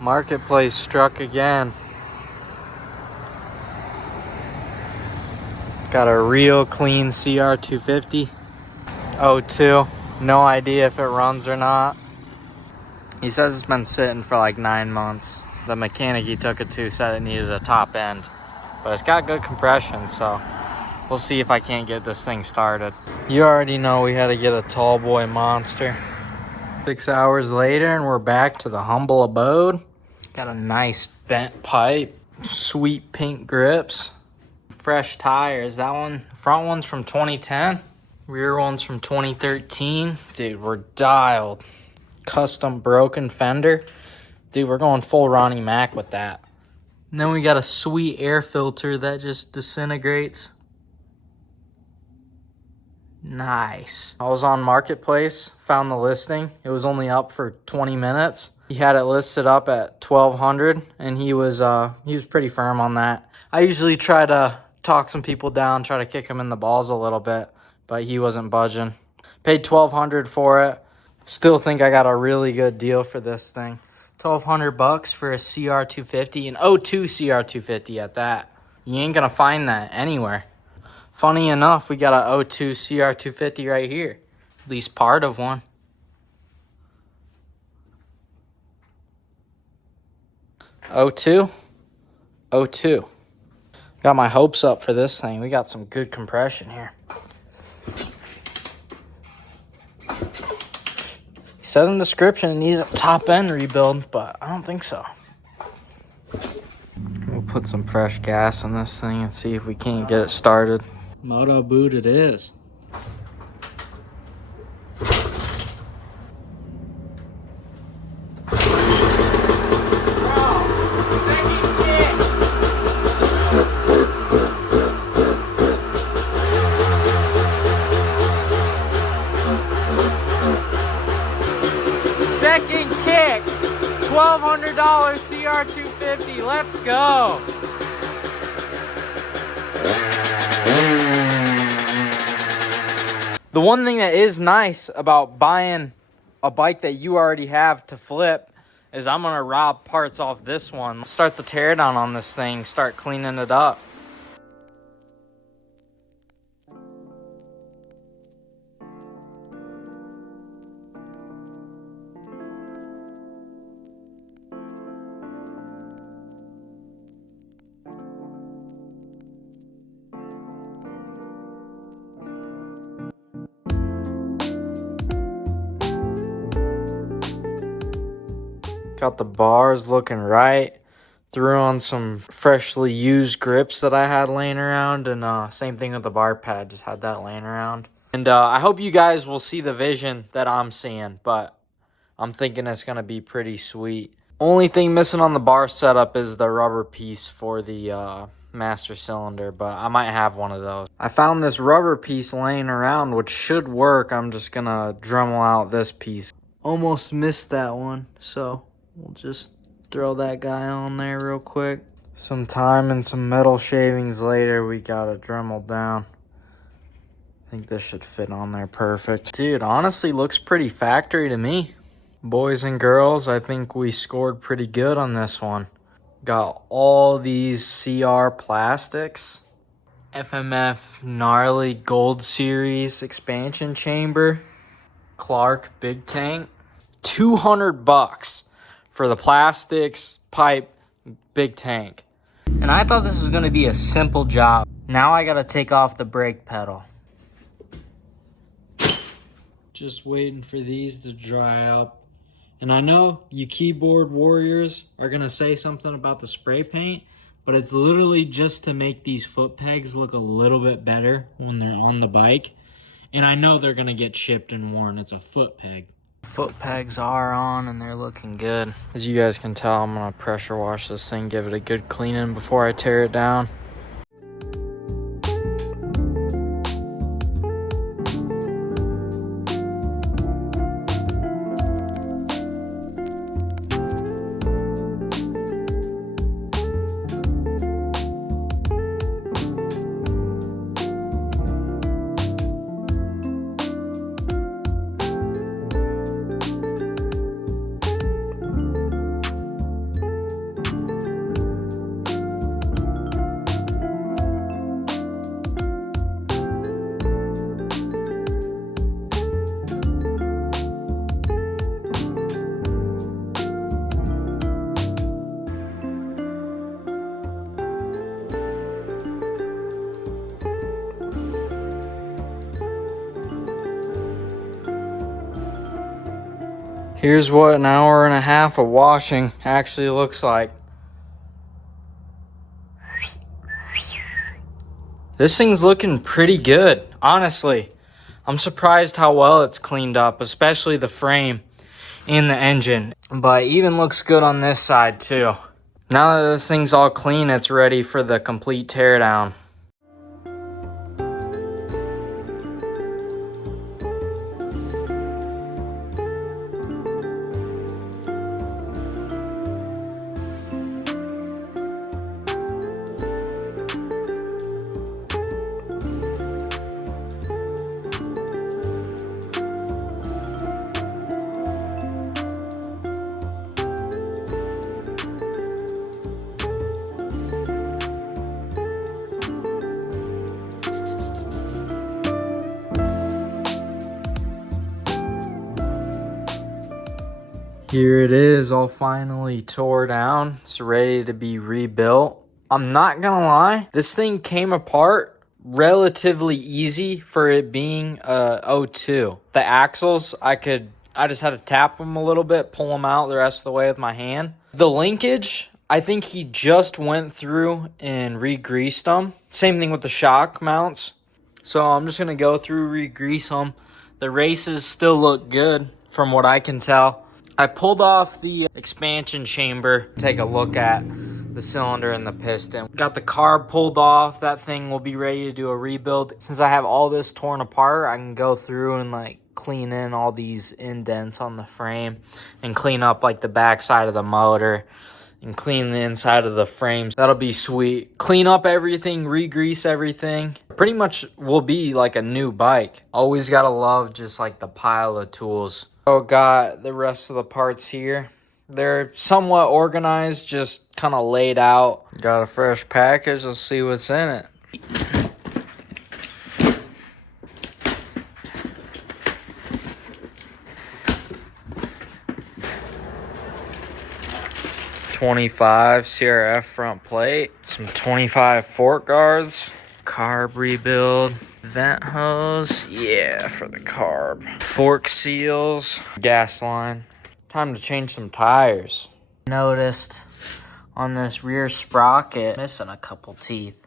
Marketplace struck again. Got a real clean CR250. 02. No idea if it runs or not. He says it's been sitting for like 9 months. The mechanic he took it to said it needed a top end. But it's got good compression, so we'll see if I can't get this thing started. You already know we had to get a tall boy monster. 6 hours later and we're back to the humble abode. Got a nice bent pipe, sweet pink grips, fresh tires. That one, front one's from 2010, rear one's from 2013. Dude, we're dialed. Custom broken fender. Dude, we're going full Ronnie Mac with that. And then we got a sweet air filter that just disintegrates. Nice. I was on Marketplace, found the listing. It was only up for 20 minutes. He had it listed up at $1,200 and he was pretty firm on that. I usually try to talk some people down, try to kick them in the balls a little bit, but he wasn't budging. Paid $1,200 for it. Still think I got a really good deal for this thing. $1,200 for a CR250, an 02 CR250 at that. You ain't gonna find that anywhere. Funny enough, we got a 02 CR250 right here. At least part of one. '02. Got my hopes up for this thing. We got some good compression here. He said in the description it needs a top end rebuild, but I don't think so. We'll put some fresh gas in this thing and see if we can't get it started. Moto boot it is. Second kick, $1,200 CR250. Let's go. The one thing that is nice about buying a bike that you already have to flip is I'm gonna rob parts off this one. Start the teardown on this thing, start cleaning it up. Got the bars looking right. Threw on some freshly used grips that I had laying around. And same thing with the bar pad. Just had that laying around. And I hope you guys will see the vision that I'm seeing. But I'm thinking it's going to be pretty sweet. Only thing missing on the bar setup is the rubber piece for the master cylinder. But I might have one of those. I found this rubber piece laying around, which should work. I'm just going to Dremel out this piece. Almost missed that one. So we'll just throw that guy on there real quick. Some time and some metal shavings later, we got it Dremel down. I think this should fit on there perfect. Dude, honestly looks pretty factory to me. Boys and girls, I think we scored pretty good on this one. Got all these CR plastics. FMF gnarly Gold Series expansion chamber. Clark big tank. $200 for the plastics, pipe, big tank. And I thought this was gonna be a simple job. Now I gotta take off the brake pedal. Just waiting for these to dry up. And I know you keyboard warriors are gonna say something about the spray paint, but it's literally just to make these foot pegs look a little bit better when they're on the bike. And I know they're gonna get chipped and worn. It's a foot peg. Foot pegs are on and they're looking good. As you guys can tell, I'm gonna pressure wash this thing, give it a good cleaning before I tear it down. Here's what an hour and a half of washing actually looks like. This thing's looking pretty good, honestly. I'm surprised how well it's cleaned up, especially the frame and the engine. But even looks good on this side too. Now that this thing's all clean, it's ready for the complete teardown. Here it is, all finally tore down. It's ready to be rebuilt. I'm not gonna lie, this thing came apart relatively easy for it being a O2. The axles, I just had to tap them a little bit, pull them out the rest of the way with my hand. The linkage, I think he just went through and re-greased them. Same thing with the shock mounts. So I'm just gonna go through, re-grease them. The races still look good from what I can tell. I pulled off the expansion chamber, take a look at the cylinder and the piston. Got the carb pulled off. That thing will be ready to do a rebuild. Since I have all this torn apart, I can go through and like clean in all these indents on the frame and clean up like the back side of the motor and clean the inside of the frames. That'll be sweet. Clean up everything, re-grease everything. Pretty much will be like a new bike. Always gotta love just like the pile of tools. So got the rest of the parts here. They're somewhat organized, just kind of laid out. Got a fresh package. Let's see what's in it. .25 CRF front plate, some .25 fork guards, carb rebuild, vent hose, yeah, for the carb, fork seals, gas line. Time to change some tires. Noticed on this rear sprocket, missing a couple teeth.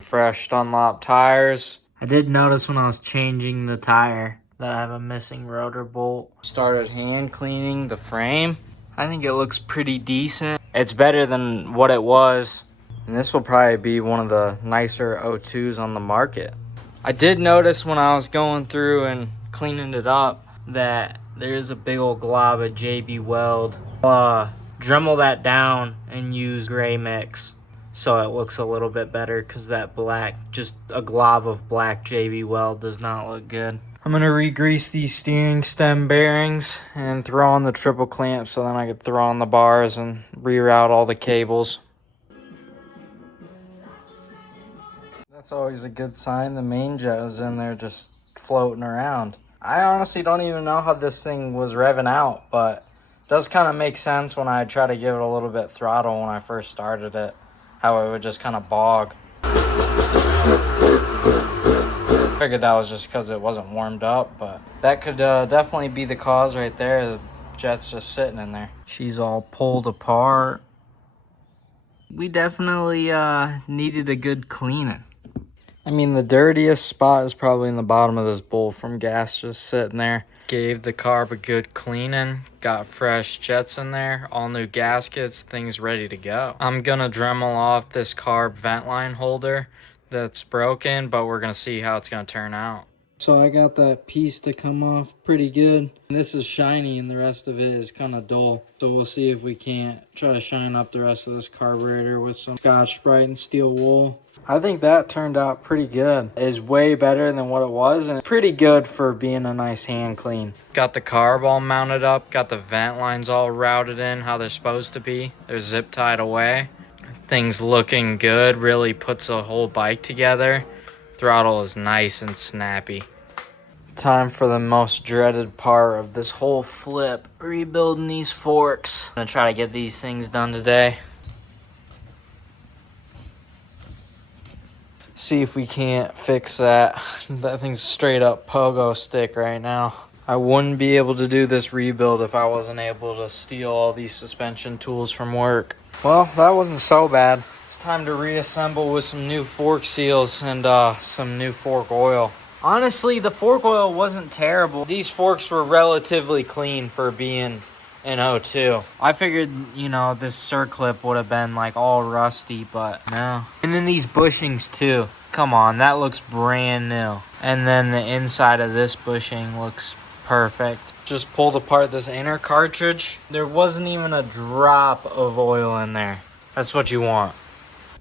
Fresh Dunlop tires. I did notice when I was changing the tire that I have a missing rotor bolt. Started hand cleaning the frame. I think it looks pretty decent. It's better than what it was. And this will probably be one of the nicer O2s on the market. I did notice when I was going through and cleaning it up that there's a big old glob of JB Weld. Dremel that down and use gray mix so it looks a little bit better, because that black, just a glob of black JB Weld does not look good. I'm gonna re-grease these steering stem bearings and throw on the triple clamp so then I could throw on the bars and reroute all the cables. That's always a good sign. The main jet is in there just floating around. I honestly don't even know how this thing was revving out, but it does kind of make sense when I try to give it a little bit throttle when I first started it, how it would just kind of bog. Figured that was just because it wasn't warmed up, but that could definitely be the cause right there. The jet's just sitting in there. She's all pulled apart. We definitely needed a good cleaning. I mean, the dirtiest spot is probably in the bottom of this bowl from gas just sitting there. Gave the carb a good cleaning, got fresh jets in there, all new gaskets, things ready to go. I'm gonna Dremel off this carb vent line holder that's broken, but we're gonna see how it's gonna turn out. So I got that piece to come off pretty good. This is shiny and the rest of it is kind of dull. So we'll see if we can't try to shine up the rest of this carburetor with some Scotch-Brite and steel wool. I think that turned out pretty good. It's way better than what it was and pretty good for being a nice hand clean. Got the carb all mounted up, got the vent lines all routed in how they're supposed to be. They're zip tied away. Things looking good, really puts a whole bike together. Throttle is nice and snappy. Time for the most dreaded part of this whole flip, rebuilding these forks. I'm gonna try to get these things done today. See if we can't fix that. That thing's straight up pogo stick right now. I wouldn't be able to do this rebuild if I wasn't able to steal all these suspension tools from work. Well, that wasn't so bad. It's time to reassemble with some new fork seals and some new fork oil. Honestly, the fork oil wasn't terrible. These forks were relatively clean for being an O2. I figured, you know, this circlip would have been like all rusty, but no. And then these bushings too. Come on, that looks brand new. And then the inside of this bushing looks perfect. Just pulled apart this inner cartridge. There wasn't even a drop of oil in there. That's what you want.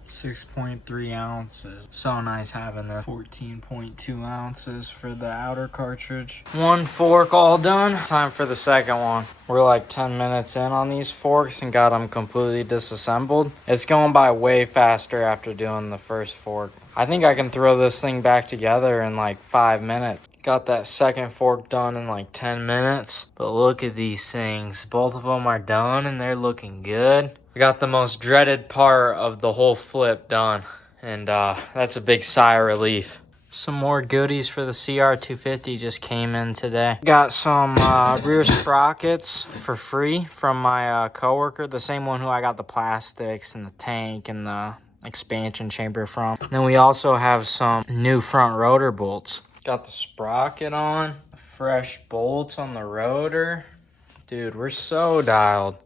6.3 ounces. So nice having the 14.2 ounces for the outer cartridge. One fork all done. Time for the second one. We're like 10 minutes in on these forks and got them completely disassembled. It's going by way faster after doing the first fork. I think I can throw this thing back together in like 5 minutes. Got that second fork done in like 10 minutes. But look at these things. Both of them are done and they're looking good. I got the most dreaded part of the whole flip done, and that's a big sigh of relief. Some more goodies for the CR250 just came in today. Got some rear sprockets for free from my coworker, the same one who I got the plastics and the tank and the expansion chamber from. Then we also have some new front rotor bolts. Got the sprocket on, fresh bolts on the rotor. Dude, we're so dialed.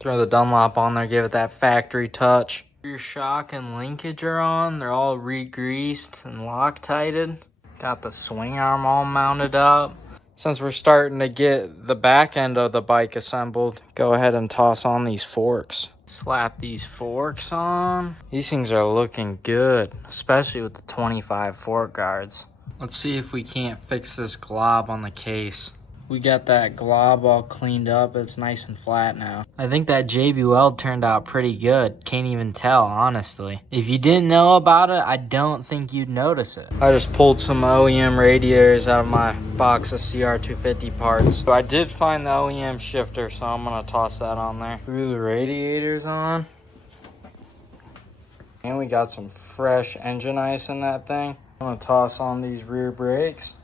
Throw the Dunlop on there, give it that factory touch. Rear shock and linkage are on. They're all re-greased and Loctited. Got the swing arm all mounted up. Since we're starting to get the back end of the bike assembled, go ahead and toss on these forks. Slap these forks on. These things are looking good, especially with the 25 fork guards. Let's see if we can't fix this glob on the case. We got that glob all cleaned up. It's nice and flat now. I think that JB Weld turned out pretty good. Can't even tell, honestly. If you didn't know about it, I don't think you'd notice it. I just pulled some OEM radiators out of my box of CR250 parts. So I did find the OEM shifter, so I'm gonna toss that on there. Threw the radiators on. And we got some fresh engine ice in that thing. I'm gonna toss on these rear brakes.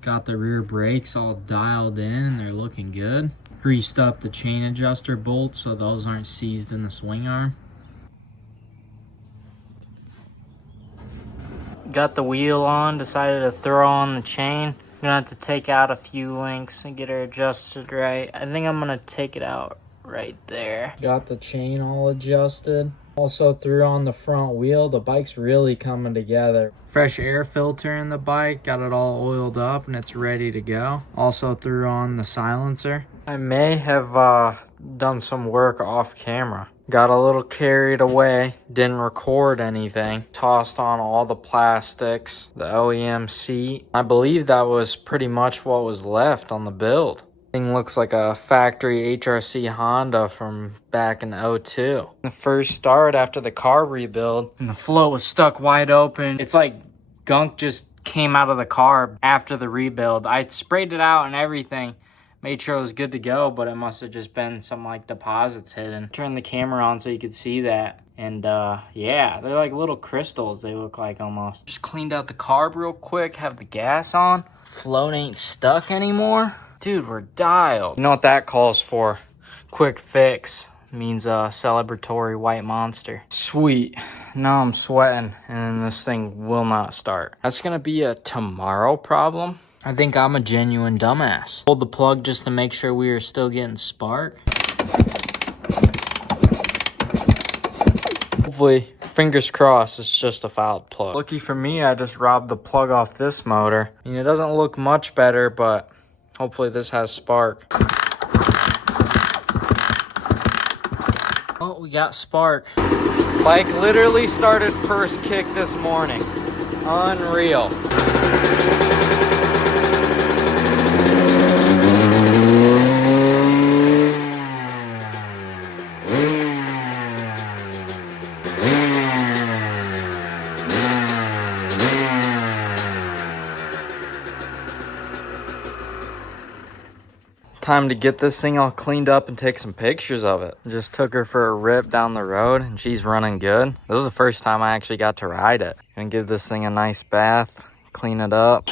Got the rear brakes all dialed in and they're looking good. Greased up the chain adjuster bolts so those aren't seized in the swing arm. Got the wheel on, decided to throw on the chain. Gonna have to take out a few links and get her adjusted right. I think I'm gonna take it out right there. Got the chain all adjusted. Also threw on the front wheel. The bike's really coming together. Fresh air filter in the bike. Got it all oiled up and it's ready to go. Also threw on the silencer. I may have done some work off camera. Got a little carried away. Didn't record anything. Tossed on all the plastics. The OEM seat. I believe that was pretty much what was left on the build. Thing looks like a factory HRC Honda from back in '02. The first start after the car rebuild, and the float was stuck wide open. It's like gunk just came out of the car after the rebuild. I sprayed it out and everything, made sure it was good to go, but it must have just been some like deposits hidden. Turned the camera on so you could see that. And yeah, they're like little crystals, they look like almost. Just cleaned out the carb real quick, have the gas on. Float ain't stuck anymore. Dude, we're dialed. You know what that calls for? Quick fix. Means a celebratory white monster. Sweet. Now I'm sweating and this thing will not start. That's gonna be a tomorrow problem. I think I'm a genuine dumbass. Pulled the plug just to make sure we are still getting spark. Hopefully, fingers crossed, it's just a fouled plug. Lucky for me, I just robbed the plug off this motor. I mean, it doesn't look much better, but hopefully this has spark. Oh, we got spark. Bike literally started first kick this morning. Unreal. Time to get this thing all cleaned up and take some pictures of it. Just took her for a rip down the road and she's running good. This is the first time I actually got to ride it. Gonna give this thing a nice bath, clean it up.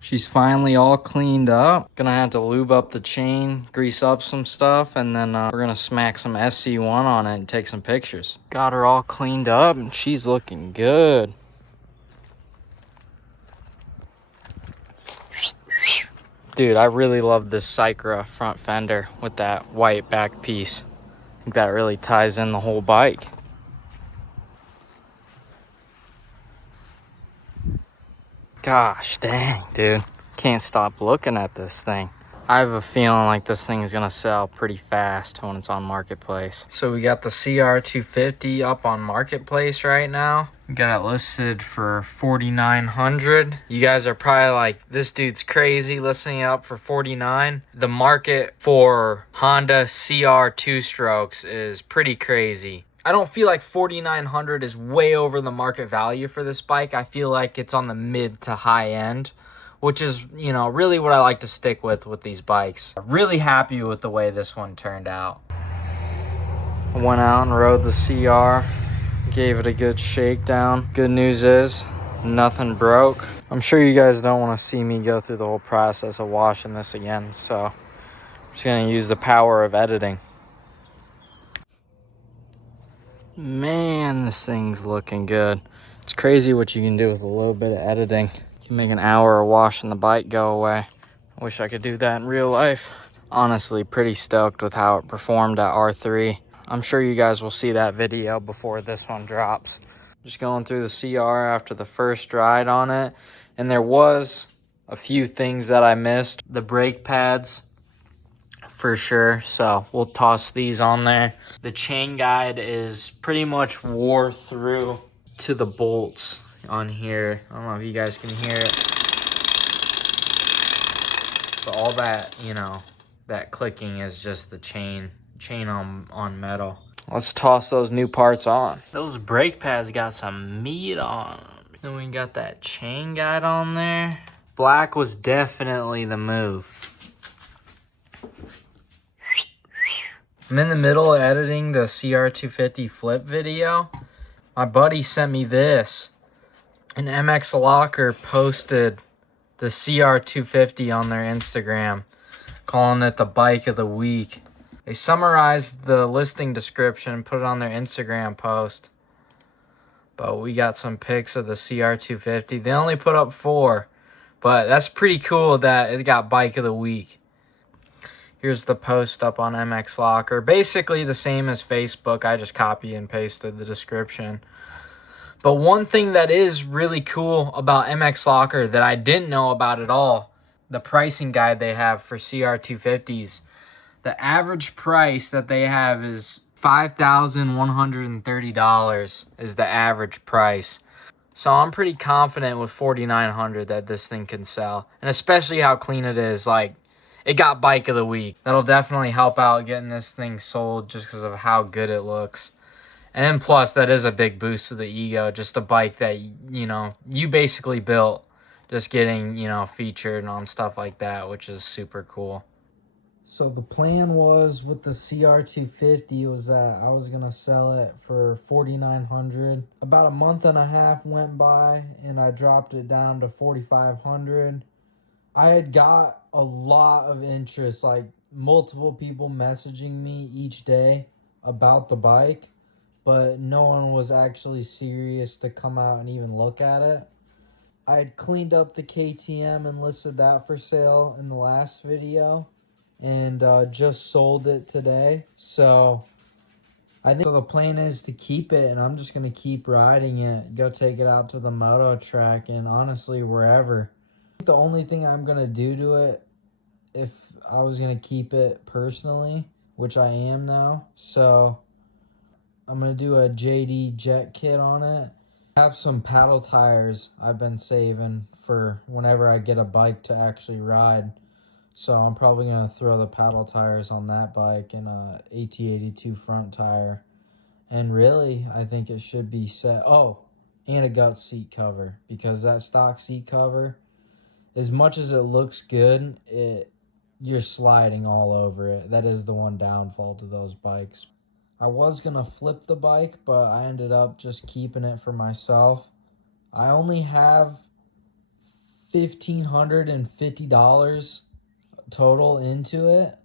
She's finally all cleaned up. Gonna have to lube up the chain, grease up some stuff, and then we're gonna smack some SC1 on it and take some pictures. Got her all cleaned up and she's looking good. Dude, I really love this Cycra front fender with that white back piece. I think that really ties in the whole bike. Gosh dang, dude. Can't stop looking at this thing. I have a feeling like this thing is gonna sell pretty fast when it's on Marketplace. So we got the CR250 up on Marketplace right now. We got it listed for $4,900. You guys are probably like, this dude's crazy listing it up for $49,000. The market for Honda CR 2-strokes is pretty crazy. I don't feel like $4,900 is way over the market value for this bike. I feel like it's on the mid to high end, which is, you know, really what I like to stick with these bikes. I'm really happy with the way this one turned out. I went out and rode the CR, gave it a good shakedown. Good news is nothing broke. I'm sure you guys don't want to see me go through the whole process of washing this again, so I'm just gonna use the power of editing. Man, this thing's looking good. It's crazy what you can do with a little bit of editing. You can make an hour of washing the bike go away. I wish I could do that in real life. Honestly, pretty stoked with how it performed at R3. I'm sure you guys will see that video before this one drops. Just going through the CR after the first ride on it, and there was a few things that I missed. The brake pads, for sure, so we'll toss these on there. The chain guide is pretty much wore through to the bolts on here. I don't know if you guys can hear it, but all that, you know, that clicking is just the chain on metal. Let's toss those new parts on. Those brake pads got some meat on them. Then we got that chain guide on there. Black was definitely the move. I'm in the middle of editing the CR250 flip video. My buddy sent me this. And MX Locker posted the CR250 on their Instagram, calling it the bike of the week. They summarized the listing description and put it on their Instagram post. But we got some pics of the CR250. They only put up 4, but that's pretty cool that it got bike of the week. Here's the post up on MX Locker. Basically the same as Facebook. I just copy and pasted the description. But one thing that is really cool about MX Locker that I didn't know about at all, the pricing guide they have for CR250s. The average price that they have is $5,130 is the average price. So I'm pretty confident with $4,900 that this thing can sell. And especially how clean it is. Like, it got bike of the week. That'll definitely help out getting this thing sold just because of how good it looks. And then plus, that is a big boost to the ego. Just a bike that, you know, you basically built. Just getting, you know, featured on stuff like that, which is super cool. So the plan was with the CR250 was that I was going to sell it for $4,900. About a month and a half went by and I dropped it down to $4,500. I had got a lot of interest, like multiple people messaging me each day about the bike, but no one was actually serious to come out and even look at it. I had cleaned up the KTM and listed that for sale in the last video and just sold it today. So I think the plan is to keep it, and I'm just going to keep riding it, go take it out to the moto track and honestly wherever. The only thing I'm going to do to it, if I was going to keep it personally, which I am now. So I'm going to do a JD Jet kit on it. I have some paddle tires I've been saving for whenever I get a bike to actually ride. So I'm probably going to throw the paddle tires on that bike and a AT82 front tire. And really, I think it should be set. Oh, and a gut seat cover, because that stock seat cover, as much as it looks good, you're sliding all over it. That is the one downfall to those bikes. I was gonna flip the bike, but I ended up just keeping it for myself. I only have $1,550 total into it,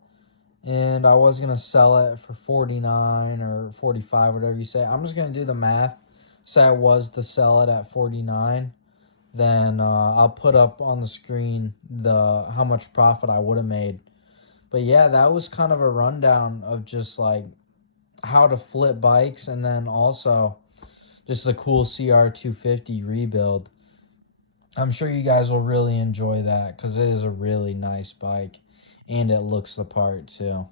and I was gonna sell it for 49 or 45, whatever you say. I'm just gonna do the math. Say I was to sell it at 49, then I'll put up on the screen the how much profit I would have made. But yeah, that was kind of a rundown of just like how to flip bikes, and then also just the cool CR250 rebuild. I'm sure you guys will really enjoy that because it is a really nice bike and it looks the part too.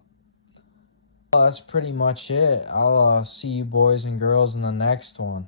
Well, that's pretty much it. I'll see you boys and girls in the next one.